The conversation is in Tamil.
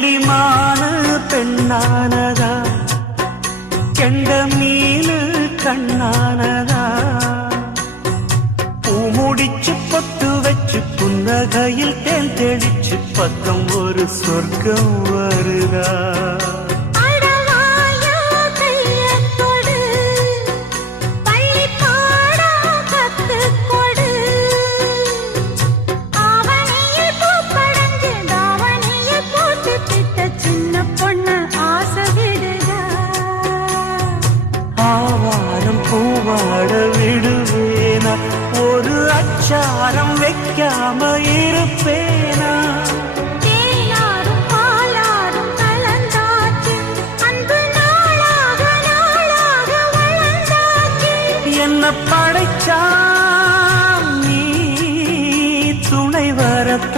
புள்ளிமானு பெண்ணானதா, கெண்ட மீனு கண்ணானதா, பூ முடிச்சு பொட்டு வச்சு புன்னகையில் தேன் தெளிச்சு பக்கம் ஒரு சொர்க்கம் வருதா.